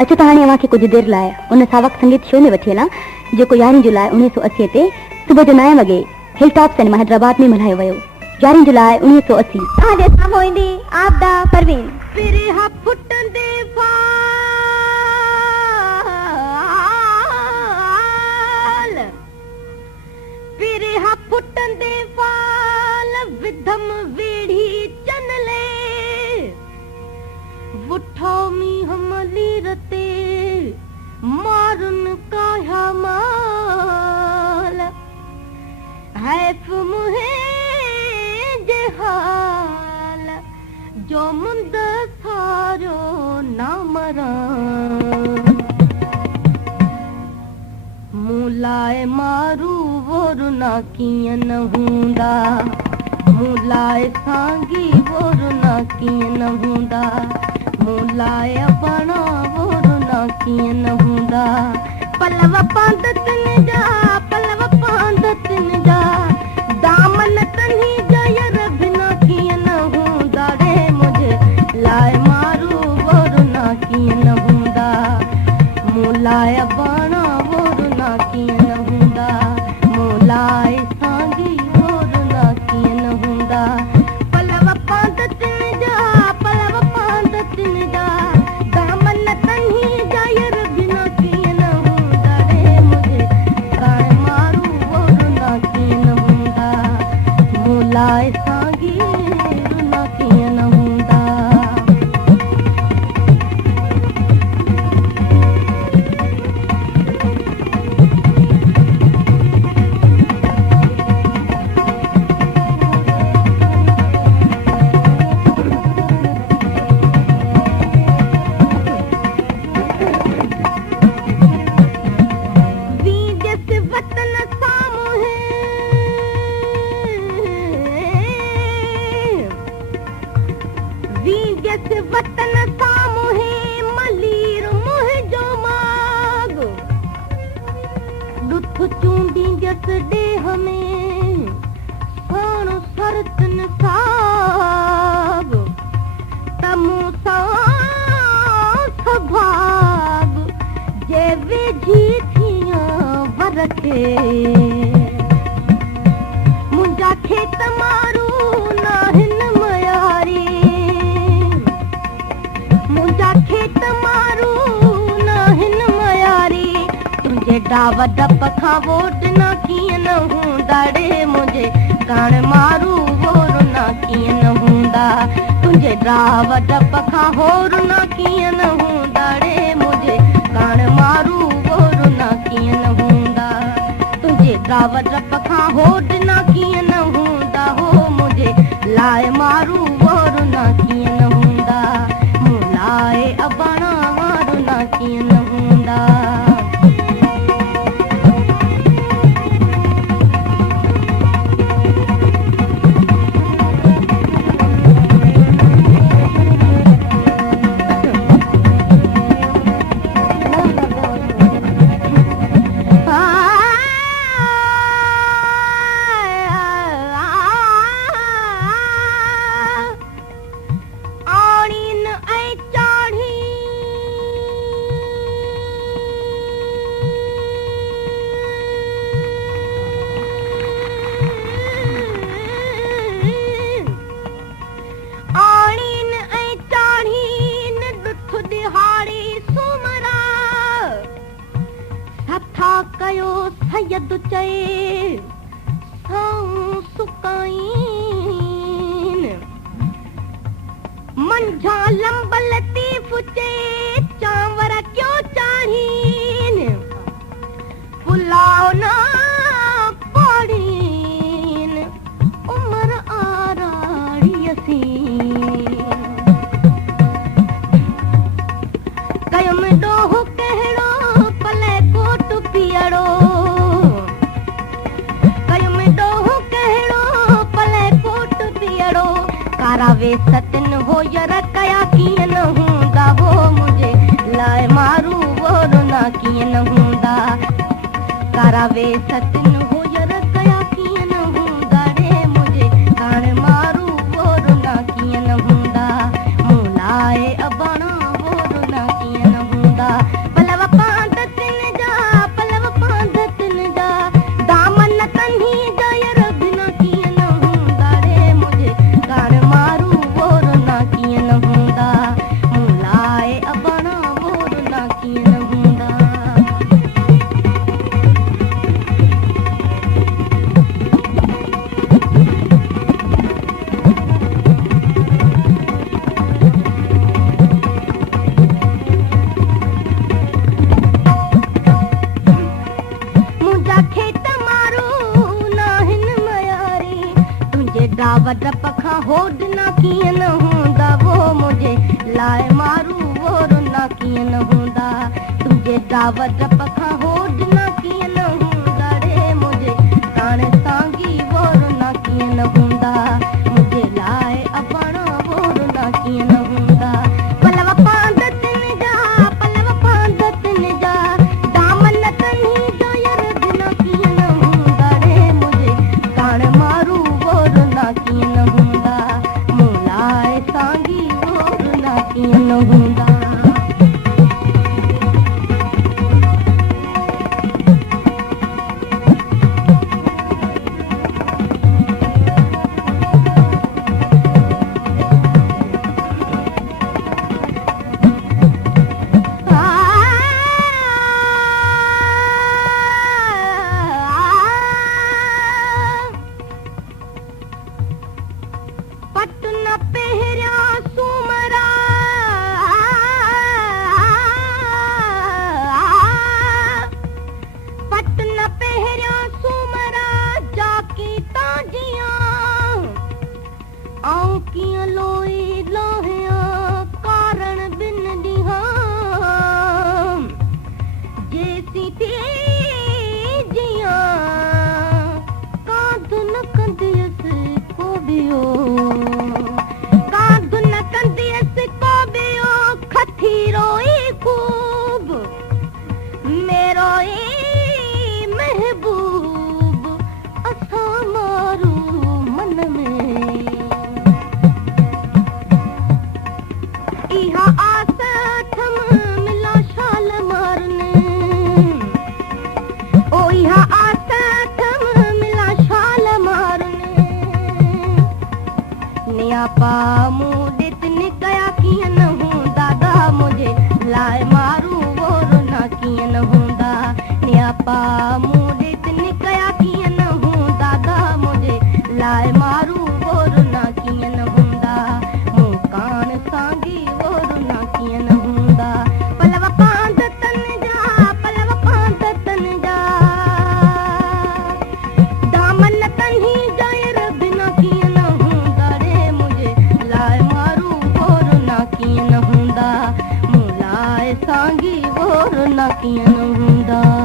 अचो त हाणे अव्हांखे कुझु देरि लाइ उन सावक संगीत शो में वठी हलां जेको 11 जुलाई 1980 ते सुबुह जो 9 वॻे हिल टॉप सिनेमा हैदराबाद में मल्हायो वियो। 11 जुलाई 1980। तव्हांजे साम्हूं ईंदी आपदा परवीन। फुटंदे फाल विधम वेड़ी चनले वुठो मी हमली रते मारुन काया माल हैफ मुहे जहाल जो मुंद सारो नामरा मुलाए मारू वोरु ना कियन हूंदा मुलाए सांगी वोरु ना कियन हूंदा मुलाए अपना वोरु ना कियन हूंदा पलव पांदतन जा दामन तन्ही जयर बिना कियन हूंदा रे मुझे लाए मारू वोरु ना कियन हूंदा मुलाए अपना वोरु ना कियन हूंदा मुलाए सांगी वोरु ना कियन हूंदा पलव पांदतन जा दामन तन्ही जयर बिना कियन हूंदा रे मुझे लाए मारू वोरु ना कियन हूंदा मुलाए सांगी वोरु ना कियन हूंदा। वतन सामो है मलीर मोह जो माग दुख चूंडी जस दे हमें साण सरतन साग तमु सा सभाग जे वेझी थिया वरके मुंजा खेत मारू ना हिन मयारी मुंजा खेत मारू ना हिन मयारी तुंहिंजे डाव डप खां वोट ना कियन हूंदा रे मुंहिंजे काण मारू वोर ना कियन हूंदा तुंहिंजे डाव डप खां होर ना कियन हूंदा रे मुंहिंजे काण मारू वोर ना कियन हूंदा तुंहिंजे डाव डप खां होर ना कियन हूंदा हो मुंहिंजे लाए मारू वोर ना कियन हूंदा मुलाए अबणा वारू ना कियन हूंदा। कयो सयद चए साऊं सुकाइन मंझा लंब लतीफ चे चांवर क्यों चाहीन पुलाव ना पड़ीन उमर आराड़ी असीन कयम डोह कहड़ो पले कोट पियड़ो कयम डोह कहड़ो पले कोट पियड़ो कारावे सतन हो यर कया कियन हूंदा हो मुझे लाए मारू वोर ना कियन हूंदा कारावे सतन हो यर कया कियन हूंदा रे मुझे काण मारू वोर ना कियन हूंदा मुलाए अबणा वोर ना कियन हूंदा डावत पखा होड ना कियन हूंदा वो मुझे लाए मारू वो रुना कियन हूंदा तुझे डावत पखा होड ना कियन हूंदा रे मुझे कान सांगी वो रुना कियन हूंदा मुझे लाए अपना वो रुना कियन हूंदा पलव पांदतन जा दामन तनी जो यर दिना कियन हूंदा रे मुझे कान मारू वो रुना कियन हूंदा मुलाए सांगी वो रुना कियन हूंदा सांगी वो रुना कियन हूंदा